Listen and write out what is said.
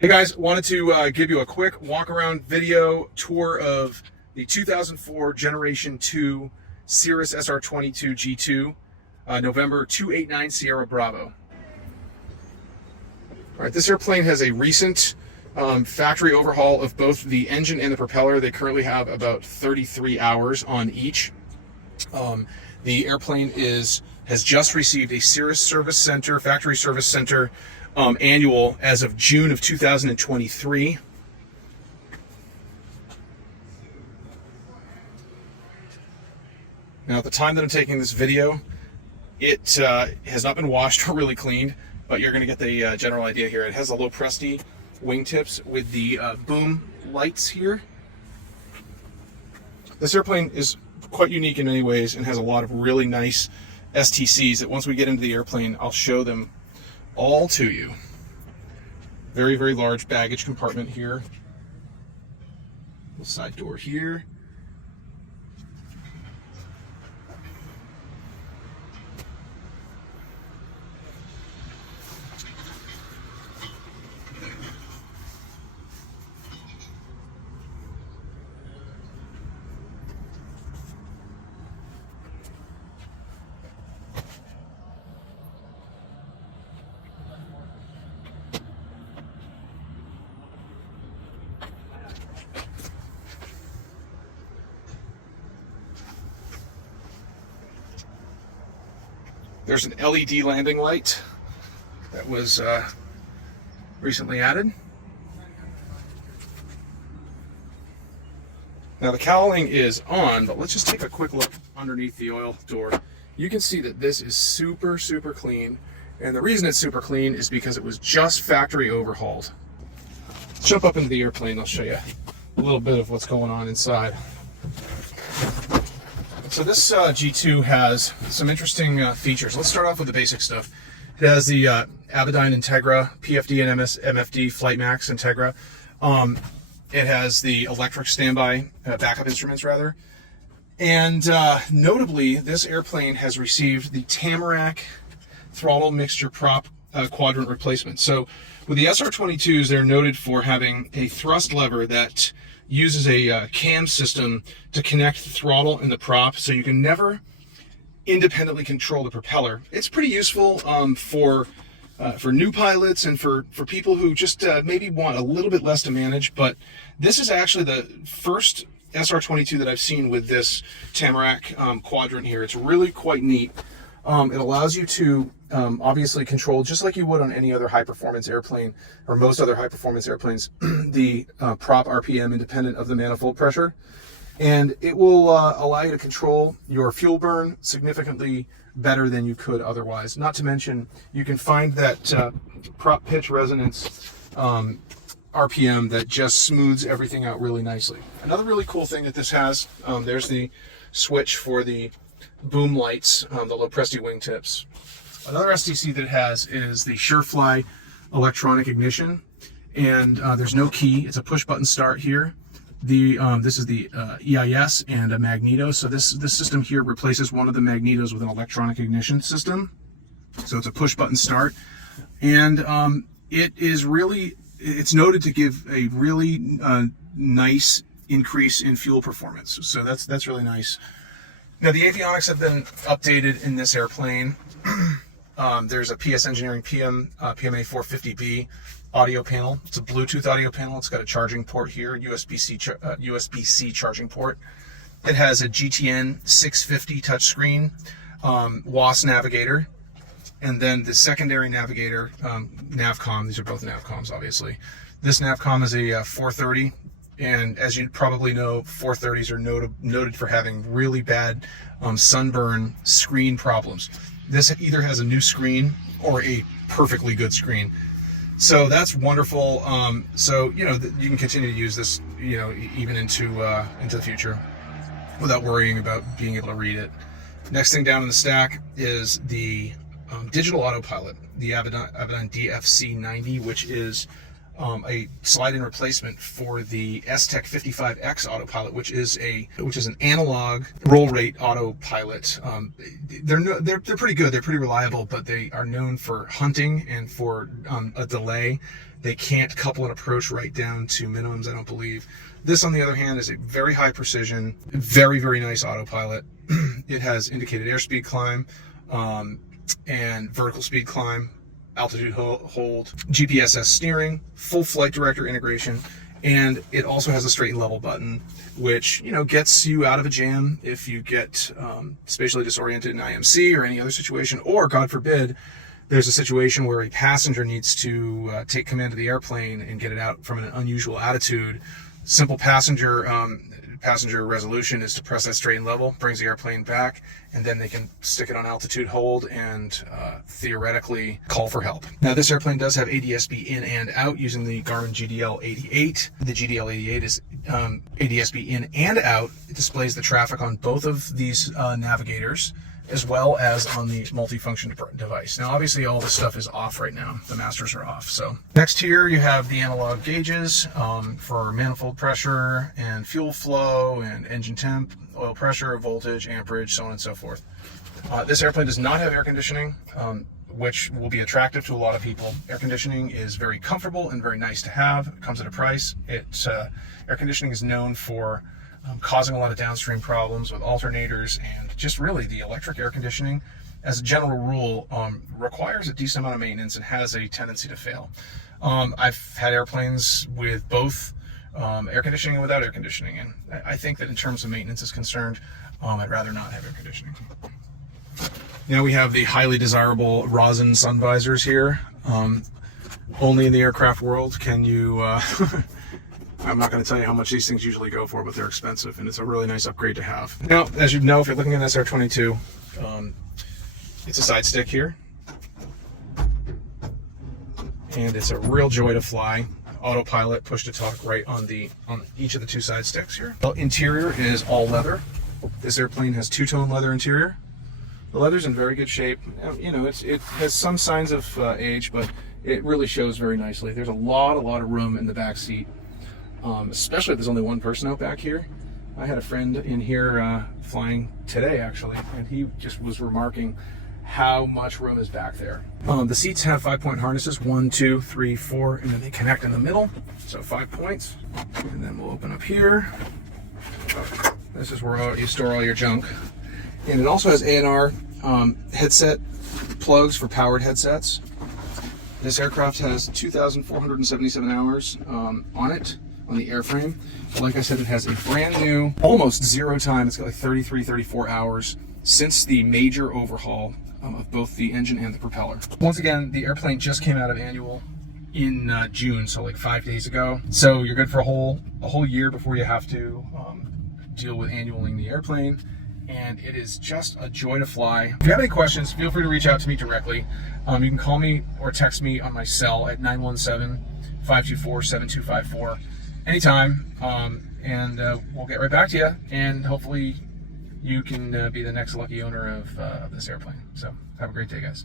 Hey guys, wanted to give you a quick walk around video tour of the 2004 Generation 2 Cirrus SR-22 G2, November 289 Sierra Bravo. All right, this airplane has a recent factory overhaul of both the engine and the propeller. They currently have about 33 hours on each. The airplane has just received a Cirrus Service Center, Factory Service Center annual as of June of 2023. Now, at the time that I'm taking this video, it has not been washed or really cleaned, but you're going to get the general idea here. It has a LoPresti Wingtips with the boom lights here. This airplane is quite unique in many ways and has a lot of really nice STCs that once we get into the airplane, I'll show them all to you. Very, very large baggage compartment here. The side door here. There's an LED landing light that was recently added. Now the cowling is on, but let's just take a quick look underneath the oil door. You can see that this is super, super clean. And the reason it's super clean is because it was just factory overhauled. Let's jump up into the airplane. I'll show you a little bit of what's going on inside. So this G2 has some interesting features. Let's start off with the basic stuff. It has the Avidyne Entegra PFD and MFD Flight Max Entegra. It has the electric standby backup instruments, rather. And notably, this airplane has received the Tamarack throttle mixture prop quadrant replacement. So with the SR-22s, they're noted for having a thrust lever that uses a cam system to connect the throttle and the prop, so you can never independently control the propeller. It's pretty useful for new pilots and for people who just maybe want a little bit less to manage, but this is actually the first SR-22 that I've seen with this Tamarack quadrant here. It's really quite neat. It allows you to obviously control, just like you would on any other high-performance airplane, or most other high-performance airplanes, the prop RPM independent of the manifold pressure. And it will allow you to control your fuel burn significantly better than you could otherwise. Not to mention, you can find that prop pitch resonance RPM that just smooths everything out really nicely. Another really cool thing that this has, there's the switch for the boom lights, the LoPresti Wingtips. Another STC that it has is the Surefly electronic ignition, and there's no key. It's a push button start here. This is the EIS and a Magneto. So this system here replaces one of the Magnetos with an electronic ignition system. So it's a push button start, and it's noted to give a really nice increase in fuel performance. So that's really nice. Now the avionics have been updated in this airplane. There's a PS Engineering PMA450 audio panel. It's a Bluetooth audio panel. It's got a charging port here, USB-C charging port. It has a GTN-650 touchscreen, WAAS navigator, and then the secondary navigator, Navcom. These are both Navcoms, obviously. This Navcom is a 430. And as you probably know, 430s are noted for having really bad sunburn screen problems. This either has a new screen or a perfectly good screen. So that's wonderful. So, you can continue to use this, even into the future without worrying about being able to read it. Next thing down in the stack is the digital autopilot, the Avidyne DFC-90, which is a slide-in replacement for the STEC 55X autopilot, which is an analog roll rate autopilot. They're pretty good. They're pretty reliable, but they are known for hunting and for a delay. They can't couple an approach right down to minimums, I don't believe. This, on the other hand, is a very high precision, very, very nice autopilot. It has indicated airspeed climb and vertical speed climb, altitude hold, GPS steering, full flight director integration, and it also has a straight and level button, which, you know, gets you out of a jam if you get spatially disoriented in IMC or any other situation, or God forbid, there's a situation where a passenger needs to take command of the airplane and get it out from an unusual attitude. Simple passenger resolution is to press that straight and level, brings the airplane back, and then they can stick it on altitude hold and theoretically call for help. Now, this airplane does have ADSB in and out using the Garmin GDL-88. The GDL-88 is ADSB in and out. It displays the traffic on both of these navigators, as well as on the multifunction device. Now, obviously, all this stuff is off right now. The masters are off. So next here, you have the analog gauges for manifold pressure and fuel flow and engine temp, oil pressure, voltage, amperage, so on and so forth. This airplane does not have air conditioning, which will be attractive to a lot of people. Air conditioning is very comfortable and very nice to have. It comes at a price. Air conditioning is known for causing a lot of downstream problems with alternators, and just really the electric air conditioning, as a general rule, requires a decent amount of maintenance and has a tendency to fail. I've had airplanes with both air conditioning and without air conditioning, and I think that in terms of maintenance is concerned, I'd rather not have air conditioning. Now we have the highly desirable rosin sun visors here. Only in the aircraft world can you I'm not going to tell you how much these things usually go for, but they're expensive, and it's a really nice upgrade to have. Now, as you know, if you're looking at an SR-22, it's a side stick here, and it's a real joy to fly. Autopilot, push to talk right on each of the two side sticks here. The interior is all leather. This airplane has two-tone leather interior. The leather's in very good shape. You know, it has some signs of age, but it really shows very nicely. There's a lot of room in the back seat. Especially if there's only one person out back here. I had a friend in here flying today, actually, and he just was remarking how much room is back there. The seats have 5-point harnesses, 1, 2, 3, 4, and then they connect in the middle, so 5 points. And then we'll open up here. This is where you store all your junk. And it also has A&R headset plugs for powered headsets. This aircraft has 2,477 hours on it, on the airframe. But like I said, it has a brand new, almost zero time. It's got like 33, 34 hours since the major overhaul of both the engine and the propeller. Once again, the airplane just came out of annual in June, so like 5 days ago. So you're good for a whole year before you have to deal with annualing the airplane. And it is just a joy to fly. If you have any questions, feel free to reach out to me directly. You can call me or text me on my cell at 917-524-7254 anytime, and we'll get right back to you, and hopefully you can be the next lucky owner of this airplane. So have a great day, guys.